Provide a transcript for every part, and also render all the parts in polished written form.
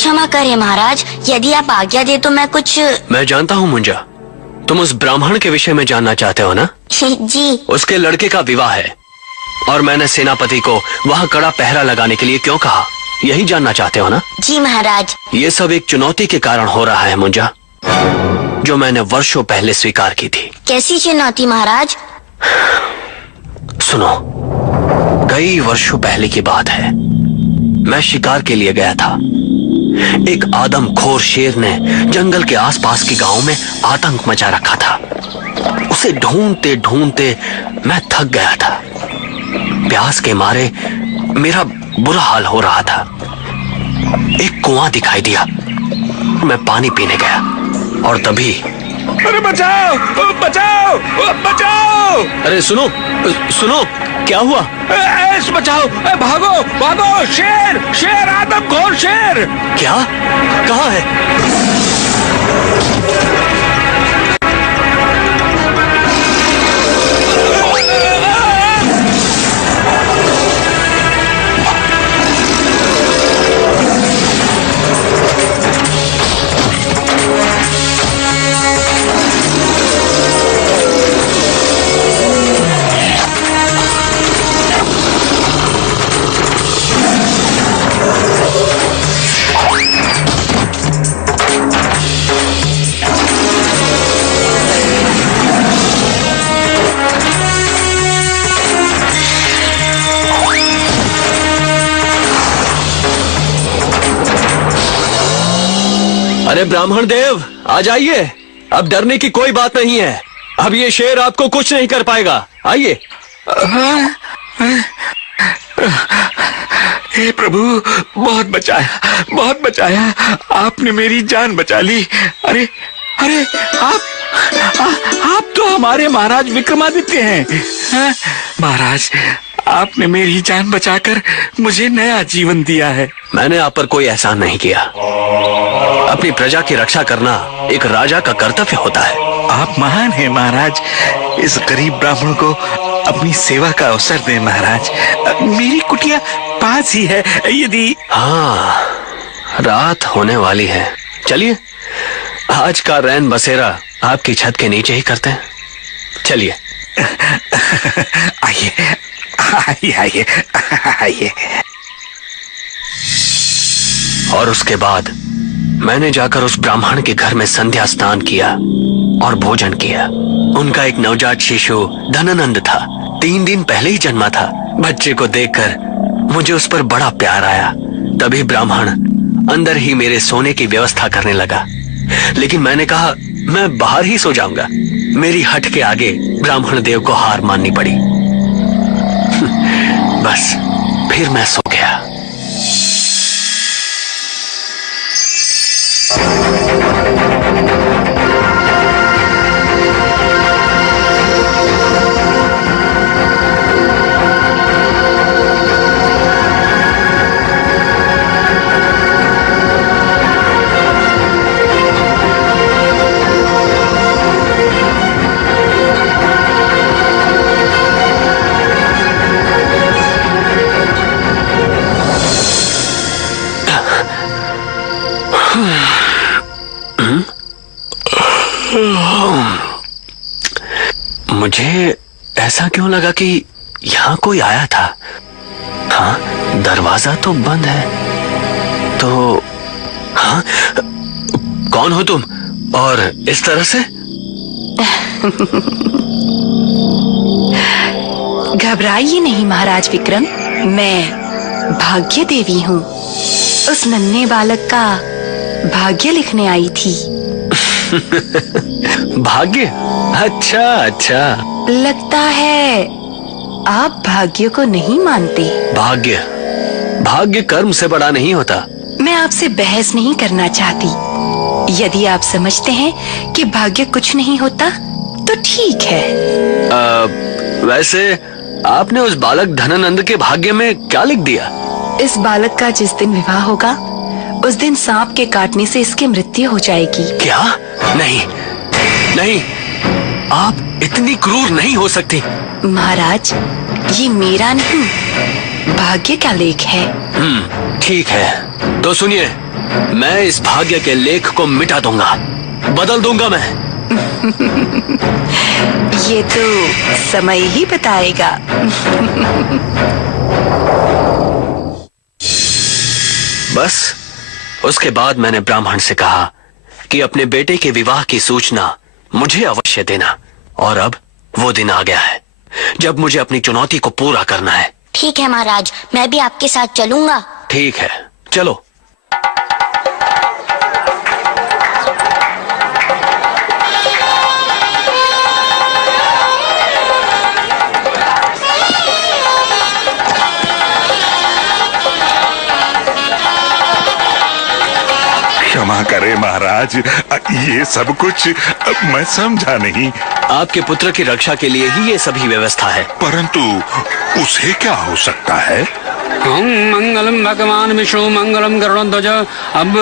क्षमा करें महाराज, यदि आप आज्ञा दे तो मैं कुछ। मैं जानता हूँ मुंजा, तुम उस ब्राह्मण के विषय में जानना चाहते हो ना? जी। उसके लड़के का विवाह है और मैंने सेनापति को वहाँ कड़ा पहरा लगाने के लिए क्यों कहा, यही जानना चाहते हो ना? जी महाराज। ये सब एक चुनौती के कारण हो रहा है मुंजा, जो मैंने वर्षों पहले स्वीकार की थी। कैसी चुनौती महाराज? सुनो, कई वर्षों पहले की बात है। मैं शिकार के लिए गया था। एक आदमखोर शेर ने जंगल के आसपास के गांव में आतंक मचा रखा था। उसे ढूंढते ढूंढते मैं थक गया था। प्यास के मारे मेरा बुरा हाल हो रहा था। एक कुआं दिखाई दिया, मैं पानी पीने गया और तभी अरे बचाओ बचाओ बचाओ! अरे सुनो सुनो, क्या हुआ? बचाओ! भागो भागो! शेर शेर, आदमखोर शेर! क्या? कहाँ है? अरे ब्राह्मण देव, आ जाइए। अब डरने की कोई बात नहीं है। अब ये शेर आपको कुछ नहीं कर पाएगा। आइए। हे प्रभु, बहुत बचाया। आपने मेरी जान बचा ली। अरे अरे, आप तो हमारे महाराज विक्रमादित्य हैं। हाँ? महाराज, आपने मेरी जान बचाकर मुझे नया जीवन दिया है। मैंने आप पर कोई एहसान नहीं किया। अपनी प्रजा की रक्षा करना एक राजा का कर्तव्य होता है। आप महान हैं महाराज। इस गरीब ब्राह्मण को अपनी सेवा का अवसर दें महाराज। मेरी कुटिया पास ही है। यदि हाँ, रात होने वाली है। चलिए, आज का रैन बसेरा आपकी छत के नीचे ही करते हैं। चलिए। आइए आइए आइए आइए। और उसके बाद मैंने जाकर उस ब्राह्मण के घर में संध्या स्नान किया और भोजन किया। उनका एक नवजात शिशु धनानंद था। 3 दिन पहले ही जन्मा था। बच्चे को देखकर मुझे उस पर बड़ा प्यार आया। तभी ब्राह्मण अंदर ही मेरे सोने की व्यवस्था करने लगा, लेकिन मैंने कहा मैं बाहर ही सो जाऊंगा। मेरी हट के आगे ब्राह्मण देव को हार माननी पड़ी। बस फिर मैं सो गया। मुझे ऐसा क्यों लगा कि यहाँ कोई आया था। हाँ, दरवाजा तो बंद है। तो हाँ, कौन हो तुम और इस तरह से? घबराइए नहीं महाराज विक्रम, मैं भाग्य देवी हूँ। उस नन्हे बालक का भाग्य लिखने आई थी। भाग्य? अच्छा अच्छा। लगता है आप भाग्य को नहीं मानते। भाग्य कर्म से बड़ा नहीं होता। मैं आपसे बहस नहीं करना चाहती। यदि आप समझते हैं कि भाग्य कुछ नहीं होता तो ठीक है। वैसे आपने उस बालक धनानंद के भाग्य में क्या लिख दिया? इस बालक का जिस दिन विवाह होगा उस दिन सांप के काटने से इसकी मृत्यु हो जाएगी। क्या? नहीं नहीं, आप इतनी क्रूर नहीं हो सकती। महाराज, ये मेरा नहीं भाग्य का लेख है। ठीक है। तो सुनिए, मैं इस भाग्य के लेख को मिटा दूंगा, बदल दूंगा मैं। ये तो समय ही बताएगा। बस उसके बाद मैंने ब्राह्मण से कहा कि अपने बेटे के विवाह की सूचना मुझे अवश्य देना। और अब वो दिन आ गया है जब मुझे अपनी चुनौती को पूरा करना है। ठीक है महाराज, मैं भी आपके साथ चलूंगा। ठीक है, चलो। क्षमा करें महाराज, ये सब कुछ मैं समझा नहीं। आपके पुत्र की रक्षा के लिए ही ये सभी व्यवस्था है। परंतु उसे क्या हो सकता है? ओम मंगलम भगवान विष्णु मंगलम गरुड़ध्वज। अब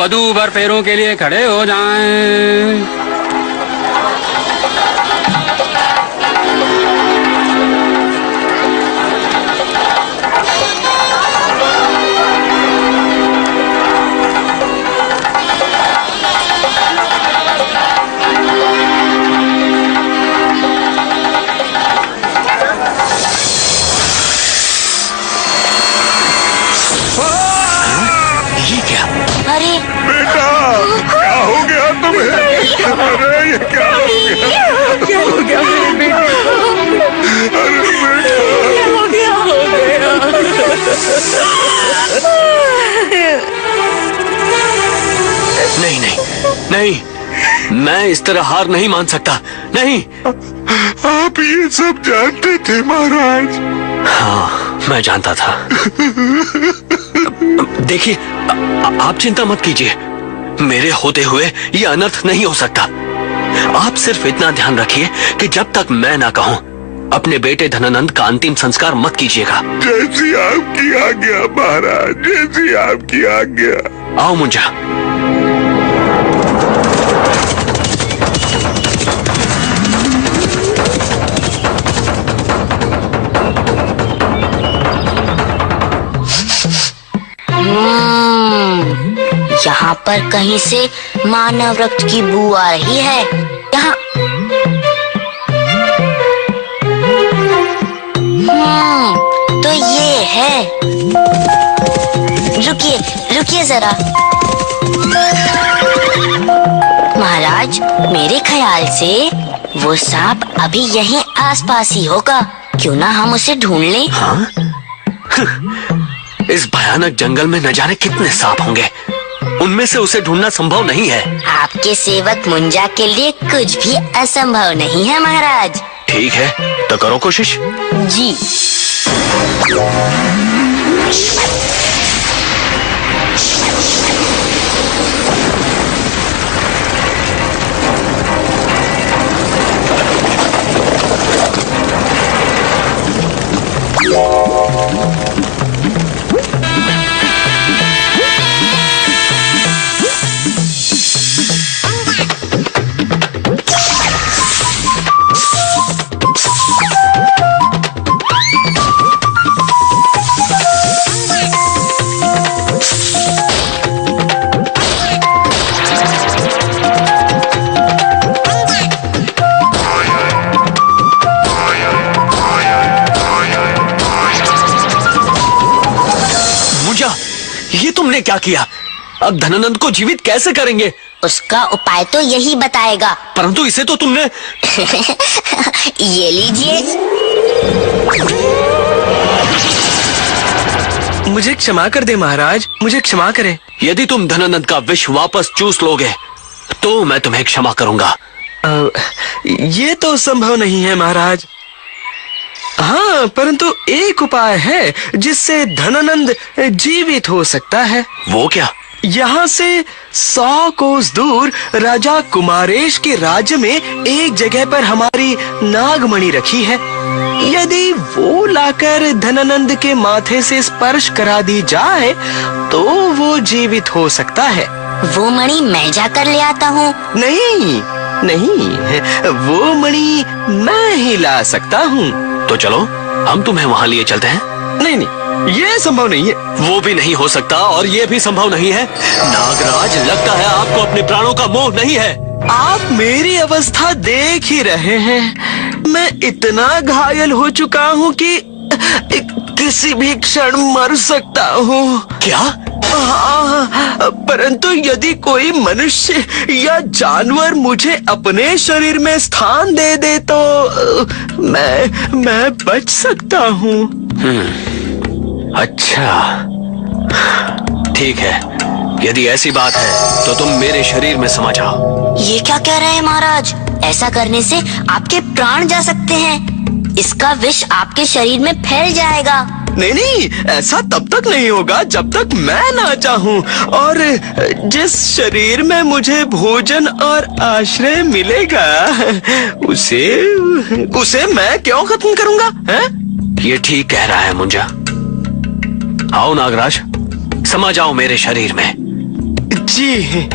वधू वर पैरों के लिए खड़े हो जाएं। ये क्या? अरे बेटा, क्या हो गया तुम्हें? अरे ये क्या हो गया? क्या हो गया मेरे बेटे? अरे बेटा, नहीं नहीं नहीं, मैं इस तरह हार नहीं मान सकता। नहीं। आप ये सब जानते थे महाराज? हाँ, मैं जानता था। देखिए, आप चिंता मत कीजिए, मेरे होते हुए ये अनर्थ नहीं हो सकता। आप सिर्फ इतना ध्यान रखिए कि जब तक मैं ना कहूं, अपने बेटे धनानंद का अंतिम संस्कार मत कीजिएगा। जैसी आपकी आज्ञा महाराज, जैसी आपकी आज्ञा। आओ मुंजा। यहाँ पर कहीं से मानव रक्त की बू आ रही है। यहाँ तो ये है। रुकिए रुकिए जरा। महाराज, मेरे ख्याल से वो सांप अभी यहीं आसपास ही होगा। क्यों ना हम उसे ढूंढ लें? हाँ? इस भयानक जंगल में न जाने कितने सांप होंगे, उनमें से उसे ढूंढना संभव नहीं है। आपके सेवक मुंजा के लिए कुछ भी असंभव नहीं है महाराज। ठीक है, तो करो कोशिश। जी। ये तुमने क्या किया? अब धनानंद को जीवित कैसे करेंगे? उसका उपाय तो यही बताएगा। परंतु इसे तो तुमने ये लीजिए। मुझे क्षमा कर दे महाराज, मुझे क्षमा करें। यदि तुम धनानंद का विष वापस चूस लोगे तो मैं तुम्हें क्षमा करूंगा। ये तो संभव नहीं है महाराज। हाँ, परंतु एक उपाय है जिससे धनानंद जीवित हो सकता है। वो क्या? यहाँ से 100 कोस दूर राजा कुमारेश के राज्य में एक जगह पर हमारी नागमणि रखी है। यदि वो लाकर धनानंद के माथे से स्पर्श करा दी जाए तो वो जीवित हो सकता है। वो मणि मैं जाकर ले आता हूँ। नहीं नहीं, वो मणि मैं ही ला सकता हूँ। तो चलो, हम तुम्हें वहाँ लिए चलते हैं। नहीं नहीं, ये संभव नहीं है। वो भी नहीं हो सकता और ये भी संभव नहीं है। नागराज, लगता है आपको अपने प्राणों का मोह नहीं है। आप मेरी अवस्था देख ही रहे हैं। मैं इतना घायल हो चुका हूँ कि किसी भी क्षण मर सकता हूँ। क्या? हाँ, परंतु यदि कोई मनुष्य या जानवर मुझे अपने शरीर में स्थान दे दे तो मैं बच सकता हूँ। अच्छा, ठीक है। यदि ऐसी बात है तो तुम मेरे शरीर में समा जाओ। ये क्या कह रहे हैं महाराज? ऐसा करने से आपके प्राण जा सकते हैं। इसका विष आपके शरीर में फैल जाएगा। नहीं, ऐसा तब तक नहीं होगा जब तक मैं ना चाहूँ। और जिस शरीर में मुझे भोजन और आश्रय मिलेगा उसे मैं क्यों खत्म करूँगा? हैं? ये ठीक कह रहा है मुंजा। आओ नागराज, समा जाओ मेरे शरीर में। जी।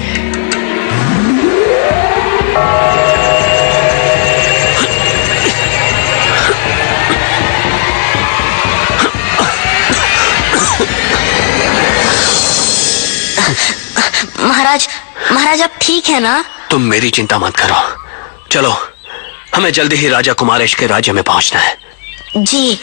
महाराज आप ठीक है ना? तुम मेरी चिंता मत करो। चलो, हमें जल्दी ही राजा कुमारेश के राज्य में पहुंचना है। जी।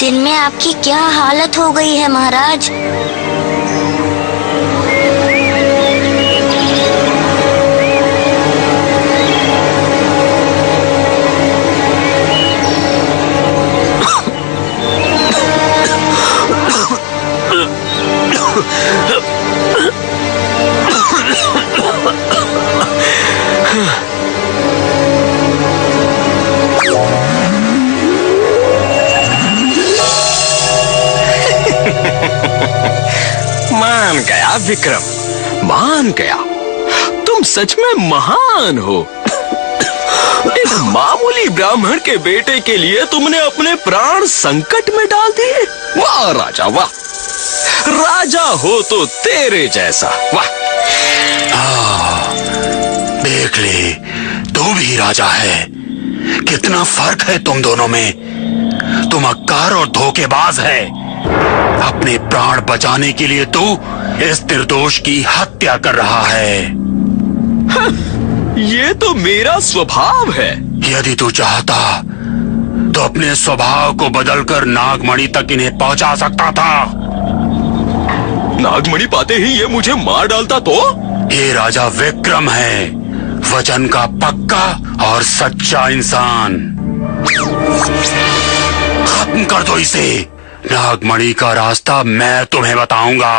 दिन में आपकी क्या हालत हो गई है महाराज? मान गया विक्रम, मान गया। तुम सच में महान हो। एक मामूली ब्राह्मण के बेटे के लिए तुमने अपने प्राण संकट में डाल दिए। वाह राजा वाह, राजा हो तो तेरे जैसा। वाह। देख ले, तू भी राजा है। कितना फर्क है तुम दोनों में। तुम मक्कार और धोखेबाज है। अपने प्राण बचाने के लिए तू इस निर्दोष की हत्या कर रहा है। ये तो मेरा स्वभाव है। यदि तू चाहता तो अपने स्वभाव को बदलकर नागमणि तक इन्हें पहुंचा सकता था। नागमणि पाते ही ये मुझे मार डालता तो? ये राजा विक्रम है, वचन का पक्का और सच्चा इंसान। खत्म कर दो इसे। नागमणि का रास्ता मैं तुम्हें बताऊंगा।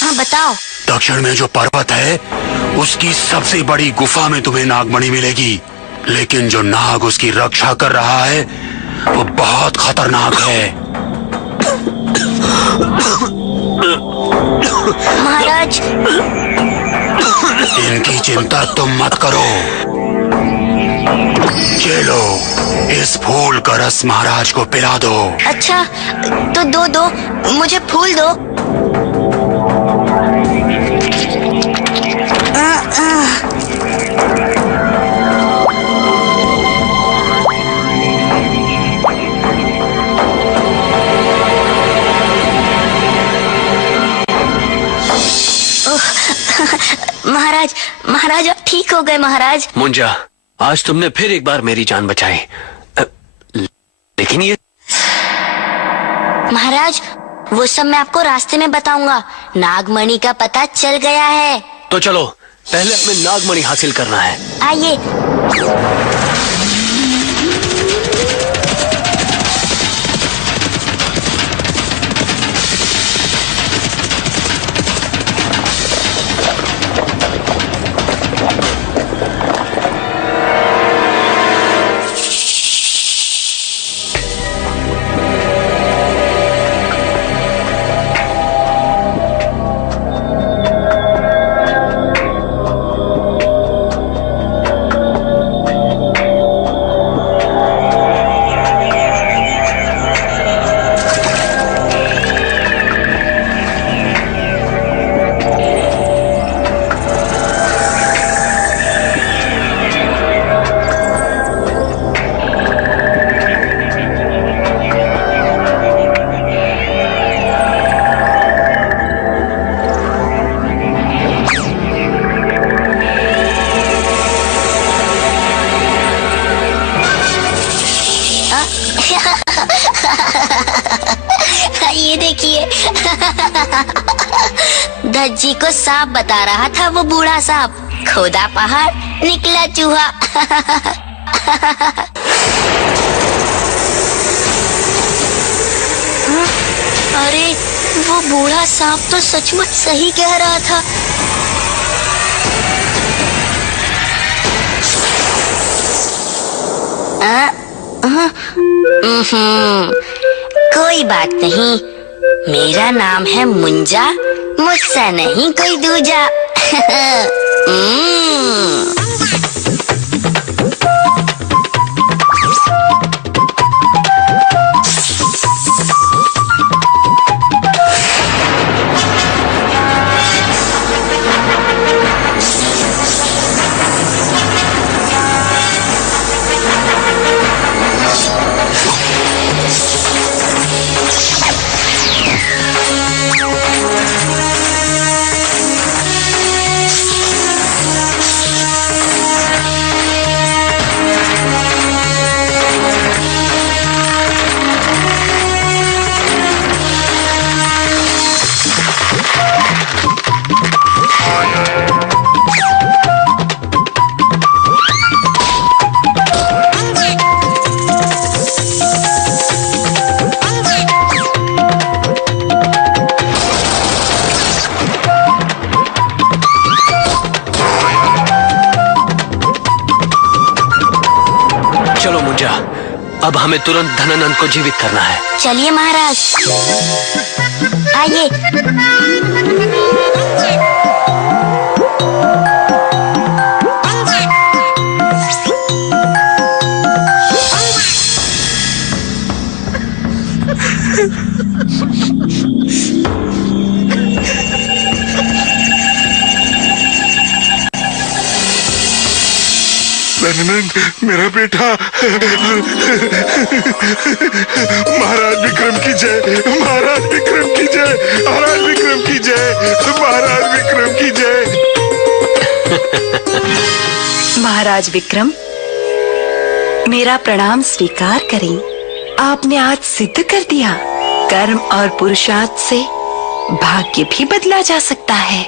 हाँ बताओ। दक्षिण में जो पर्वत है उसकी सबसे बड़ी गुफा में तुम्हें नागमणि मिलेगी। लेकिन जो नाग उसकी रक्षा कर रहा है वो बहुत खतरनाक है। महाराज, इनकी चिंता तुम मत करो। चलो, इस फूल का रस महाराज को पिला दो। अच्छा, तो दो मुझे फूल दो। महाराज आप ठीक हो गए महाराज। मुंजा, आज तुमने फिर एक बार मेरी जान बचाई। लेकिन ये महाराज, वो सब मैं आपको रास्ते में बताऊंगा। नागमणि का पता चल गया है। तो चलो पहले हमें नागमणि हासिल करना है। आइए। ये देखिए। धज्जी को सांप बता रहा था वो बूढ़ा सांप। खोदा पहाड़ निकला चूहा। अरे वो बूढ़ा सांप तो सचमुच सही कह रहा था। कोई बात नहीं, मेरा नाम है मुंजा, मुझसे नहीं कोई दूजा। चलो मुंजा, अब हमें तुरंत धनानंद को जीवित करना है। चलिए महाराज, आइए। धनानंद, मेरा बेटा। महाराज विक्रम की जय, महाराज विक्रम की जय, महाराज विक्रम की जय, महाराज विक्रम की जय। महाराज विक्रम, मेरा प्रणाम स्वीकार करें। आपने आज सिद्ध कर दिया, कर्म और पुरुषार्थ से भाग्य भी बदला जा सकता है।